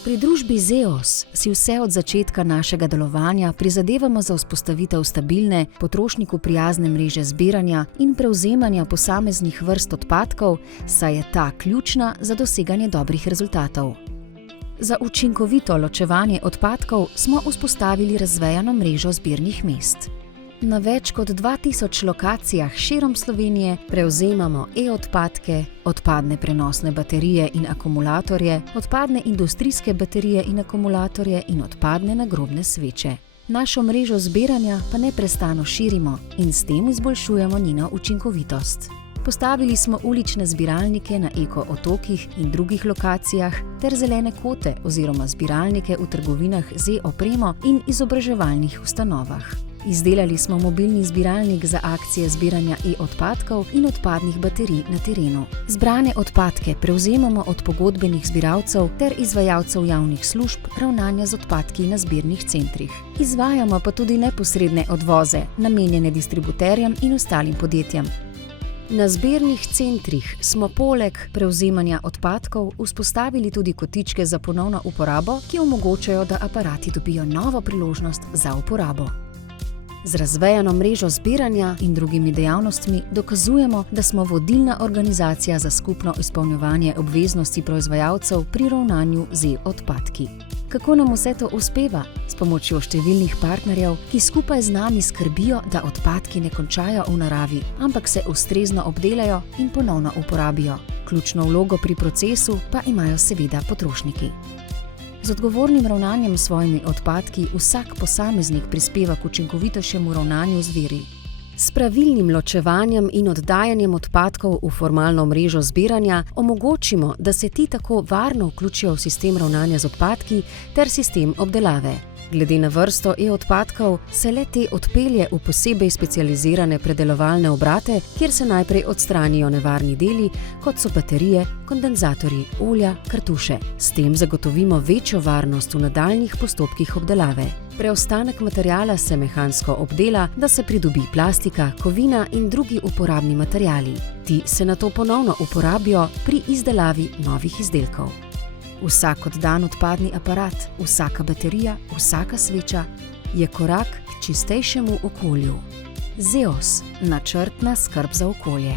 Pri družbi Zeos si vse od začetka našega delovanja prizadevamo za vzpostavitev stabilne, potrošniku prijazne mreže zbiranja in prevzemanja posameznih vrst odpadkov, saj je ta ključna za doseganje dobrih rezultatov. Za učinkovito ločevanje odpadkov smo vzpostavili razvejano mrežo zbirnih mest. Na več kot 2000 lokacijah širom Slovenije prevzemamo e-odpadke, odpadne prenosne baterije in akumulatorje, odpadne industrijske baterije in akumulatorje in odpadne nagrobne sveče. Našo mrežo zbiranja pa neprestano širimo in s tem izboljšujemo njeno učinkovitost. Postavili smo ulične zbiralnike na eko-otokih in drugih lokacijah ter zelene kote oziroma zbiralnike v trgovinah z e-opremo in izobraževalnih ustanovah. Izdelali smo mobilni zbiralnik za akcije zbiranja e-odpadkov in odpadnih baterij na terenu. Zbrane odpadke prevzemamo od pogodbenih zbiralcev ter izvajalcev javnih služb ravnanja z odpadki na zbirnih centrih. Izvajamo pa tudi neposredne odvoze, namenjene distributerjem in ostalim podjetjem. Na zbirnih centrih smo poleg prevzemanja odpadkov vzpostavili tudi kotičke za ponovno uporabo, ki omogočajo, da aparati dobijo novo priložnost za uporabo. Z razvejano mrežo zbiranja in drugimi dejavnostmi dokazujemo, da smo vodilna organizacija za skupno izpolnjevanje obveznosti proizvajalcev pri ravnanju z odpadki. Kako nam vse to uspeva? S pomočjo številnih partnerjev, ki skupaj z nami skrbijo, da odpadki ne končajo v naravi, ampak se ustrezno obdelajo in ponovno uporabijo. Ključno vlogo pri procesu pa imajo seveda potrošniki. Z odgovornim ravnanjem s svojimi odpadki vsak posameznik prispeva k učinkovitejšemu ravnanju z viri. S pravilnim ločevanjem in oddajanjem odpadkov v formalno mrežo zbiranja omogočimo, da se ti tako varno vključijo v sistem ravnanja z odpadki ter sistem obdelave. Glede na vrsto e-odpadkov se le-te odpelje v posebej specializirane predelovalne obrate, kjer se najprej odstranijo nevarni deli, kot so baterije, kondenzatorji, olja, kartuše. S tem zagotovimo večjo varnost v nadaljnjih postopkih obdelave. Preostanek materiala se mehansko obdela, da se pridobi plastika, kovina in drugi uporabni materiali. Ti se nato ponovno uporabijo pri izdelavi novih izdelkov. Vsak oddan odpadni aparat, vsaka baterija, vsaka sveča je korak k čistejšemu okolju. Zeos, načrtna skrb za okolje.